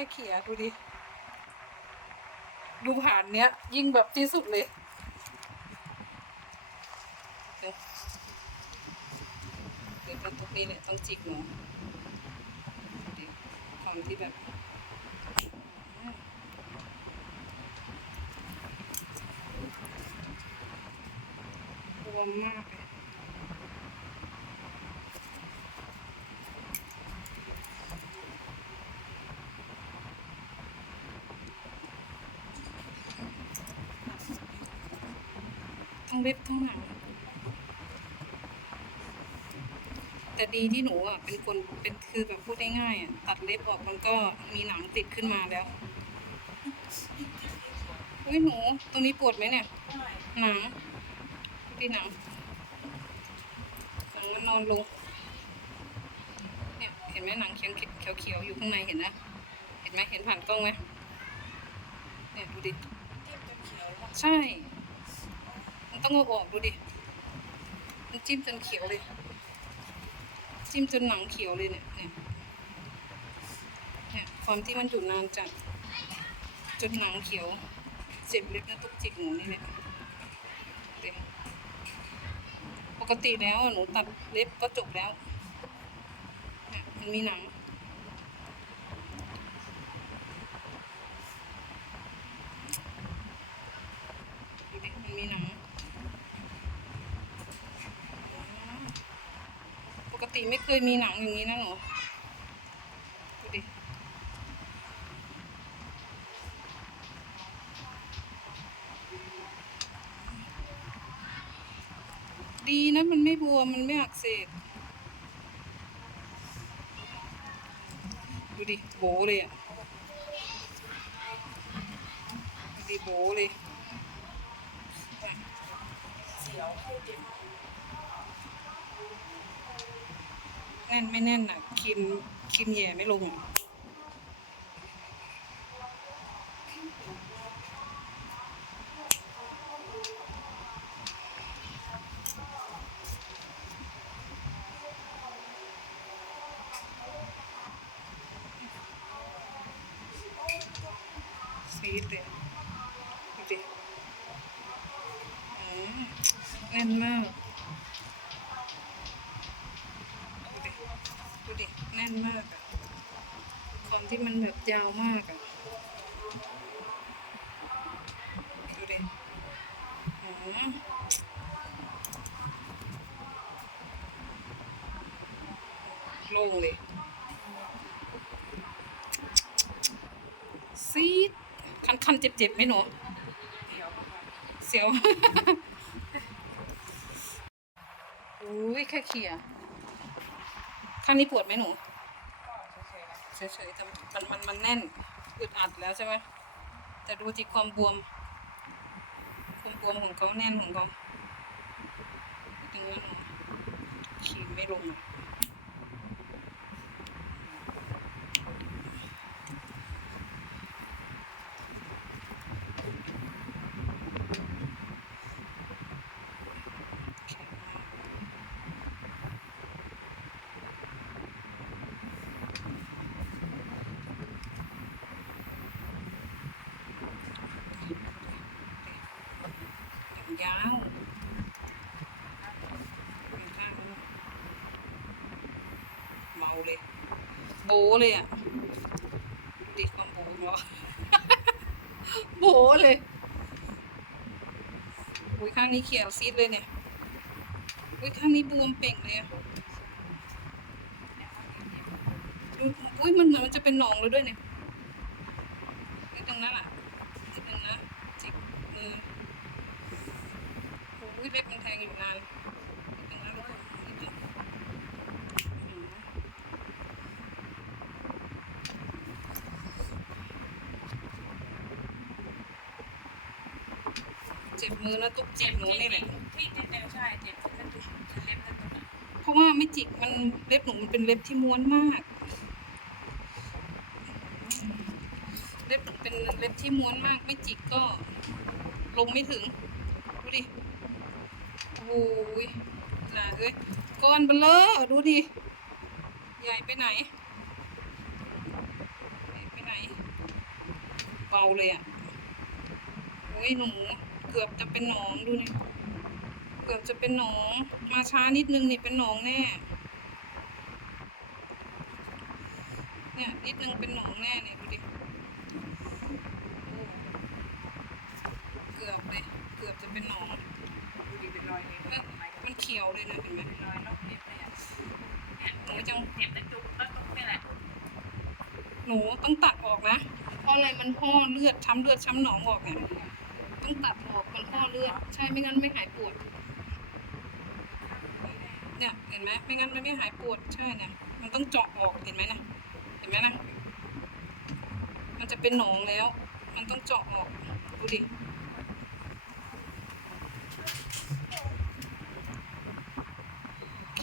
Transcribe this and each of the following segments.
ค่เขี่ยดูดิ ดูผ่านเนี้ย ยิ่งแบบที่สุดเลย เดี๋ยวเดี๋ยวตรงนี้แหละต้องจิกหนูเดี๋ยวความที่แบบบวมมากเลย ทั้งเล็บทั้งหนังแต่ดีที่หนูอะเป็นคนเป็นคือแบบพูดง่ายๆอะตัดเล็บออกมันก็มีหนังติดขึ้นมาแล้วอุ้ยหนูตรงนี้ปวดไหมเนี่ยหนังพี่หนังหนังมันนอนลงเนี่ยเห็นไหมหนังเขียวเขียวเขียวอยู่ข้างในเห็นนะเห็นไหมเห็นผ่านกล้องไหมเนี่ยดูดิใช่ ต้องเอาออกดูดิ มันจิ้มจนเขียวเลย จิ้มจนหนังเขียวเลยเนี่ย เนี่ยความที่มันอยู่นานจัดจนหนังเขียว เจ็บเล็บนะตุกจิกหนูนี่เนี่ยเต็มปกติแล้วหนูตัดเล็บก็จบแล้ว มันมีหนัง ดูดิ มันมีหนัง ปก ติไม่เคยมีหนังอย่างนี้นะหนูดูดิดีนะมันไม่บวมมันไม่อักเสบดูดิโบเลยอะดูดิโบเลย แน่นไม่แน่นอะครีมครีมแย่ไม่ลงอะซีดเลยดูดิอืมแน่นมาก ดูดิ ดิแน่นมากอะความที่มันแบบยาวมากอะดูดิอ๋อโล่งเลยซีดคันๆเจ็บเจ็บๆไหมหนูเสียวอุ้ยแค่เขี่ย ข้างนี้ปวดไหมหนูเฉยๆแต่มันมันมันแน่นอึดอัดแล้วใช่ไหมแต่ดูที่ความบวมความบวมของเขาแน่นของเขาตรงานขีดไม่ลงอะ ยาวเมาเลย โบเลยอะดูดิความโบเนาะโบเลยอุ้ยข้างนี้เขียวซีดเลยเนี่ยอุ้ยข้างนี้บวมเป่งเลยอะดูอุ้ยมันเหมือนมันจะเป็นหนองเลยด้วยเนี่ยนี่ตรงนั้นอะนิดนึงนะจิกมือ โอ้ยเล็บมันแทงอยู่นานนิดนึงนะลูกนิดนึงอืมเจ็บมือแล้วตุกจิกหนูนี่แหละที่เจ็บเอวใช่เจ็บที่กระตุกเล็บกระตุกอะเพราะว่าไม่จิกมันเล็บหนูมันเป็นเล็บที่ม้วนมาก เล็บหนูเป็นเล็บที่ม้วนมาก ไม่จิกก็ลงไม่ถึงดูดิ โอ้ยหนาเอ้ยก้อนเบลอดูดิ ใหญ่ไปไหน ใหญ่ไปไหน เบาเลยอะโอ้ยหนู เกือบจะเป็นหนองดูนี่ เกือบจะเป็นหนอง มาช้านิดนึงนี่เป็นหนองแน่ เนี่ยนิดนึงเป็นหนองแน่เนี่ยดูดิเกือบเลย เกือบจะเป็นหนอง ดูดิเป็นรอยเลยเอ้ยมันเขียวเลยนะเห็นไหมเป็นรอยนอกเล็บเลยอะเนี่ยหนูจังเจ็บในจุกแล้วตรงนี้แหละหนูต้องตัดออกนะเพราะอะไรมันห่อเลือดช้ำเลือดช้ำหนองออกเนี่ยต้องตัดออกมันห่อเลือดใช่ไม่งั้นไม่หายปวด เนี่ยเห็นไหมไม่งั้นมันไม่หายปวดใช่เนี่ยมันต้องเจาะออกเห็นไหมนะเห็นไหมนะมันจะเป็นหนองแล้ว มันต้องเจาะออกดูดิโอเค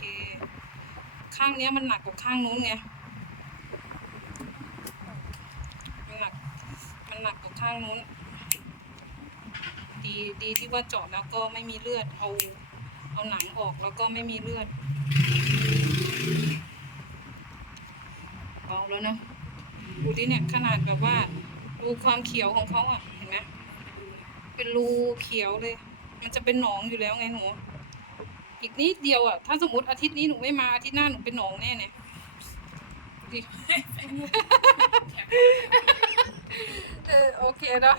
ข้างเนี้ยมันหนักกว่าข้างนู้นไง มันหนัก มันหนักกว่าข้างนู้น ดีดีที่ว่าเจาะแล้วก็ไม่มีเลือด เอา เอาหนังออกแล้วก็ไม่มีเลือดเบาแล้วนะ ดูดิเนี่ยขนาดแบบว่าดูความเขียวของเขาอะ เห็นไหมเป็นรูเขียวเลย มันจะเป็นหนองอยู่แล้วไงหนู อีกนิดเดียวอะ ถ้าสมมติอาทิตย์นี้หนูไม่มาอาทิตย์หน้าหนูเป็นหนองแน่เนี่ยดิ เออโอเคเนาะ